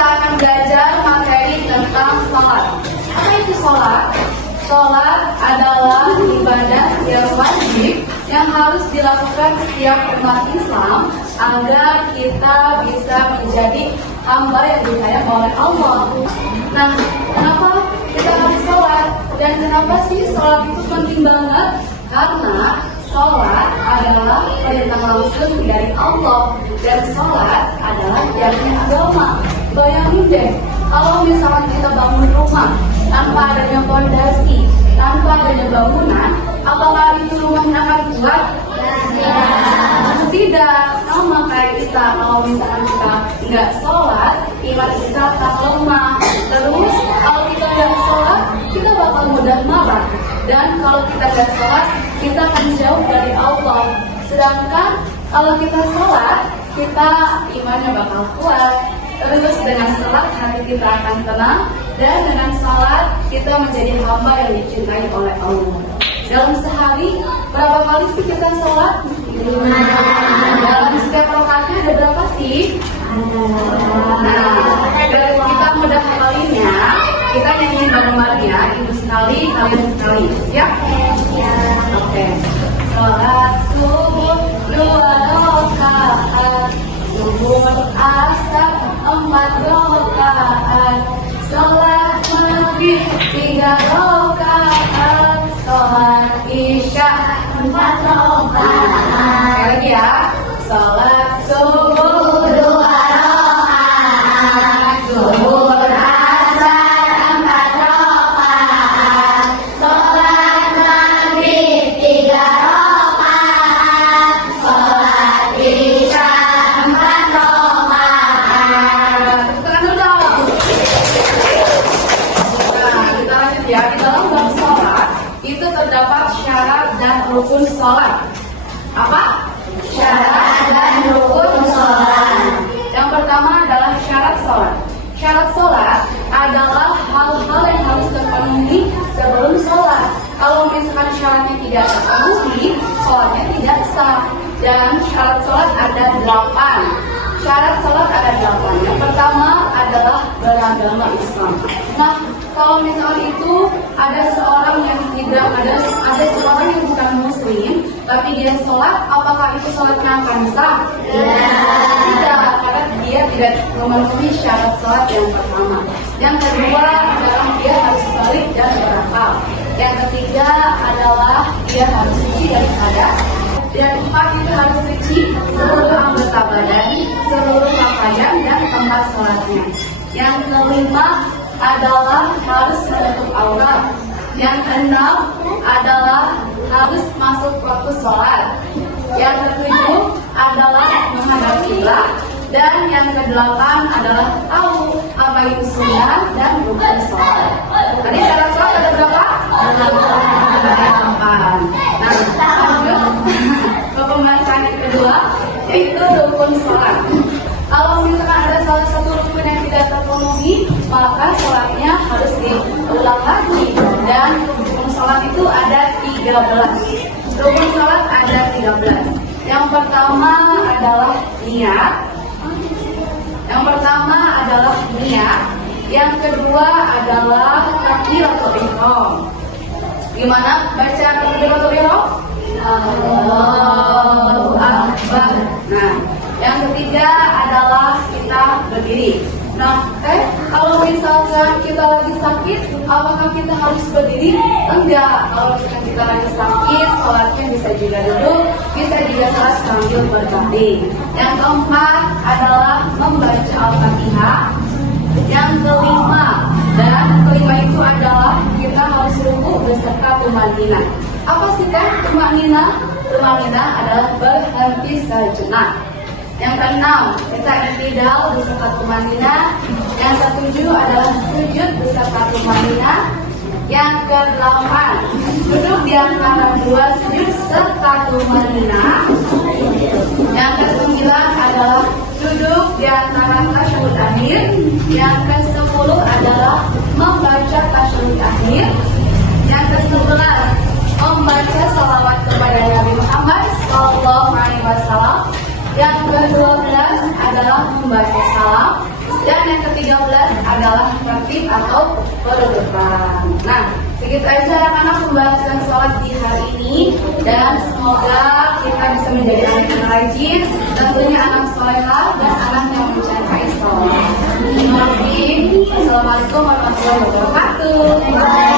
kita akan belajar materi tentang sholat. Apa itu sholat? Sholat adalah ibadah yang wajib yang harus dilakukan setiap umat Islam agar kita bisa menjadi hamba yang disayang oleh Allah. Nah, kenapa kita harus sholat? Dan kenapa sih sholat itu penting banget? Karena sholat adalah perintah langsung dari Allah, dan sholat adalah tiangnya agama. Bayangin deh, kalau misalnya kita bangun rumah tanpa adanya fondasi, tanpa adanya bangunan, apakah itu rumahnya akan kuat? Tidak. Sama kayak kita, kalau misalnya kita nggak sholat, iman kita akan lemah. Terus kalau kita nggak sholat, kita bakal mudah marah. Dan kalau kita nggak sholat, kita akan jauh dari Allah. Sedangkan kalau kita sholat, kita imannya bakal kuat. Terus dengan sholat hati kita akan tenang, dan dengan sholat kita menjadi hamba yang dicintai oleh Allah. Dalam sehari berapa kali sih kita sholat? Dalam setiap rakaatnya ada berapa sih? Nah, biar kita mudah hafalinya, kita nyanyiin bareng-bareng ya, ibu sekali, kalian sekali, siap? Oke. Sholat subuh 2 rakaat, zuhur asar 4 rakaat, sholat maghrib 3 rakaat, sholat isya 4 rakaat. Sekali lagi ya. Sholat subuh 2 rakaat, zuhur asar 4 rakaat, sholat maghrib 3 rakaat, sholat isya 4 rakaat. Tekan dulu dong. Nah, kita lanjut ya. Di dalam bab sholat itu terdapat syarat dan rukun sholat. Apa? Syarat dan rukun sholat. Yang pertama adalah syarat sholat. Syarat sholat adalah hal-hal yang harus terpenuhi sebelum sholat. Kalau misalkan syaratnya tidak terpenuhi, sholatnya tidak sah. Dan syarat sholat ada 8. Syarat sholat ada 8. Yang pertama adalah beragama Islam. Nah, kalau misalnya itu ada seorang yang tidak ada seorang yang bukan muslim, tapi dia sholat, apakah itu sholatnya akan sah? Tidak, karena dia tidak memenuhi syarat sholat yang pertama. Yang kedua adalah dia harus balik dan berakal. Yang ketiga adalah dia harus suci dari hadas. Dan 4 itu harus suci seluruh anggota badan, seluruh pakaian dan tempat sholatnya. Yang kelima adalah harus menutup aurat. Yang keenam adalah harus masuk waktu sholat. Yang ketujuh adalah menghadap kiblat. Dan yang kedelapan adalah tahu apa itu sunnah dan rukun sholat. Tadi syarat sholat ada berapa? 8. Nah, lanjut ke pembahasan yang kedua, yaitu rukun sholat. Kalau misalkan ada salah satu rukun yang tidak terpenuhi, maka sholatnya harus diulang lagi. Dan rukun sholat itu ada 13. Rukun sholat ada 13. Yang pertama adalah niat. Yang kedua adalah takbiratul ihram. Gimana baca takbiratul ihram? Allahu Akbar. Nah, yang ketiga adalah kita berdiri. Nah, kalau misalkan kita lagi sakit, apakah kita harus berdiri? Enggak. Kalau misalkan kita lagi sakit, sholatnya bisa juga duduk, bisa juga sholat sambil berbaring. Yang keempat adalah membaca Al-Fatihah. Yang kelima, dan kelima itu adalah kita harus ruku beserta tumanina. Apa sih kan tumanina? Tumanina adalah berhenti sejenak. Yang keenam, kita i'tidal beserta tumanina. Yang ketujuh adalah sujud beserta tumanina. Yang kedelapan, duduk di antara dua sujud serta tumanina. Yang kesembilan adalah duduk di antara tasyahud akhir. Yang ke-10 adalah membaca tasyahud akhir. Yang ke-11 membaca salawat kepada Nabi Muhammad SAW. Yang ke-12 adalah membaca salam. Dan yang ke-13 adalah tertib atau perututan. Nah, segitu aja anak-anak pembahasan sholat di hari ini. Dan semoga kita bisa menjadi anak yang rajin, tentunya anak solehah dan anak yang mencintai sholat. Terima kasih. Assalamualaikum warahmatullahi wabarakatuh.